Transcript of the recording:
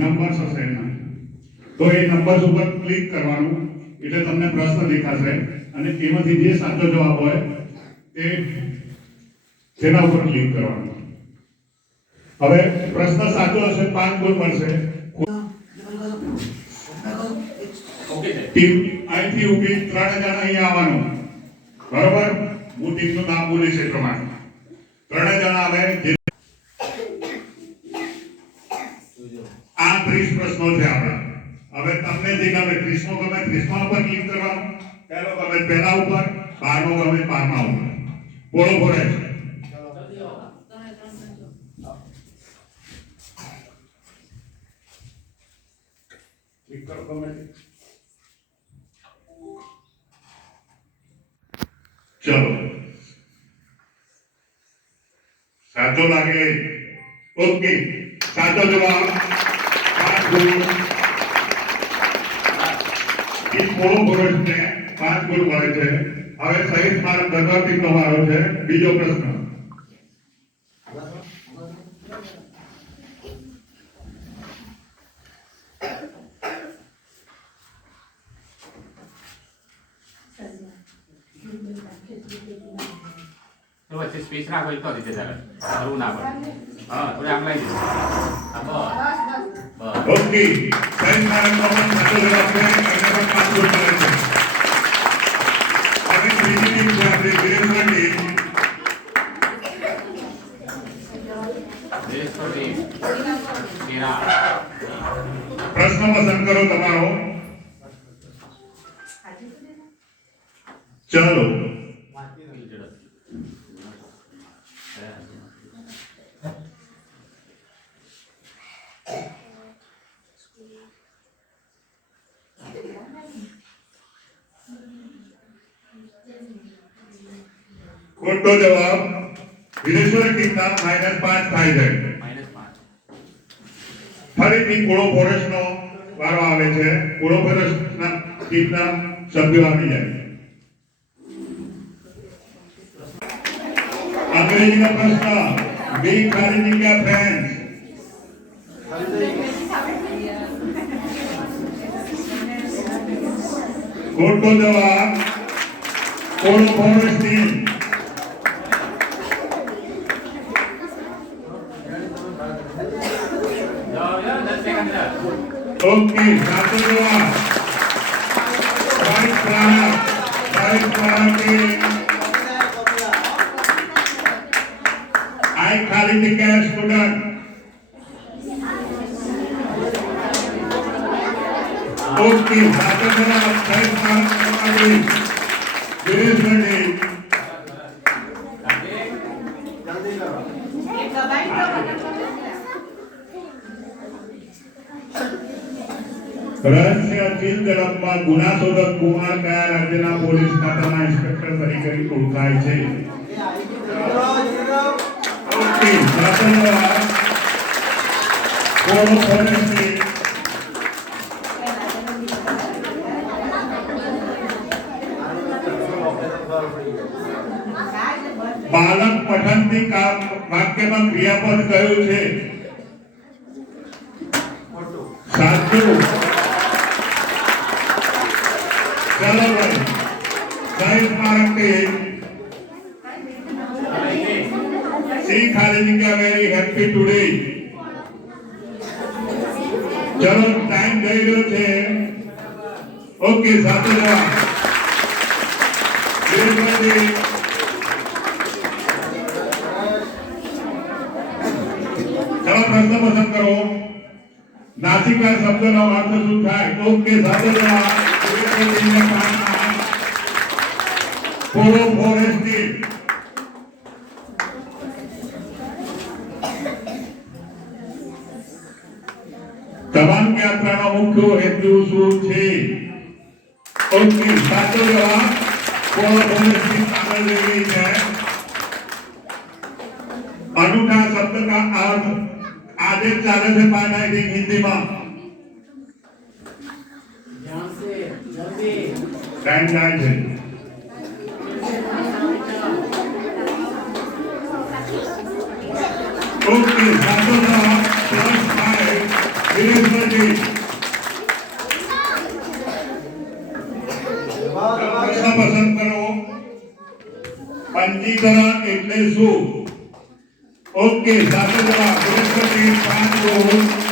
નંબર્સ હશે એના, તો એ નંબર્સ ઉપર ક્લિક કરવાનું એટલે તમને પ્રશ્ન દેખાશે અને એમાંથી જે સાચો જવાબ હોય તે તેના ઉપર ક્લિક કરવાનું. હવે પ્રશ્ન સાચો હશે 5 ગુણ મળશે. ટીમ અહીંથી ઊભી 3 જણા અહીંયા આવવાનું, બરોબર? હું ટીમનું નામ બોલીશ એ પ્રમાણે 3 જણા આવે. આ 30 પ્રશ્નો છે આપણા. હવે તમને જે ગમે 30મો ગમે 30મા ઉપર ક્લિક કરવાનું, પહેલો ગમે પહેલા ઉપર, 12મો ગમે 12મા ઉપર. બોલો બોલે ક્લિક કરો ગમે. ચલો સાચો લાગે. ઓકે, સાચો જવાબ 5 ગુણ. इस पोलो पुरुष ने 5 गुण મળે છે. હવે સહિત માર્ક ગણતરી તમારો છે. બીજો પ્રશ્ન. તો વચ્ચે સ્પેસ રાખો તો રીતે ચાલે. હરવું ના પડે. હા, થોડે આમ લઈ જજો. હા, બસ. ઓકે, સહિત માર્ક તમારો સાચો જવાબ છે. એને પણ 5 ગુણ મળે છે. હવે ત્રીજી ટીમ છે આપણી વિરેન્દ્રની. પ્રશ્ન પસંદ કરો તમારો. ચલો ખોટો જવાબ. વિરેશ્વર ટીમના -5 થાય છે. ફરીથી કોળો ફોરેસ્ટનો વારો આવે છે. કોળો ફોરેસ્ટના ટીમના સભ્યો આવી જાય. અંગ્રેજીનો પ્રશ્ન. બી ખાલી જગ્યા ફ્રેન્ડ્સ. ખોટો જવાબ. કોળો ફોરેસ્ટ ટીમ. ओके, सातों जवाब साइड के आई खाली जगह स्टूडेंट. ओके, सातों जवाब साइड के गिरीश रेड्डी. રહસ્ય ચીલ ઝડપમાં ગુનાશોધક કુમાર કયા રાજ્યના પોલીસ ખાતાના ઇન્સ્પેક્ટર તરીકે ઓળખાય છે? ઓકે, સાચો જવાબ કોળો ફોરેસ્ટની. બાલક પઠનથી વાક્યમાં ક્રિયાપદ કયું છે? સાચું. चलो भाई साइड मार्क पे सी खाली जगह वेरी हैप्पी टुडे. चलो टाइम गई રહ્યો છે. ओके, साचो जवाब चलो प्रश्न पसंद करो. नासिका शब्दનો અર્થ શું થાય? ઓકે, સાચો જવાબ કોળો ફોરેસ્ટની. તવાંગ યાત્રાનો મુખ્ય હેતુ શું છે? ઓકે, સાચો જવાબ કોળો ફોરેસ્ટની આગળ લઈ ગઈ છે. અનૂઠા શબ્દ का अर्थ आदेश चाले से पाना है हिंदी में. टाइम जाए છે. ओके, साचो जवाब +5 દિનેશભાઈ પ્રશ્ન પસંદ કરો. પંચીકરણ એટલે શું? ઓકે, સાચો જવાબ. દિનેશભાઈ 5 ગોળ.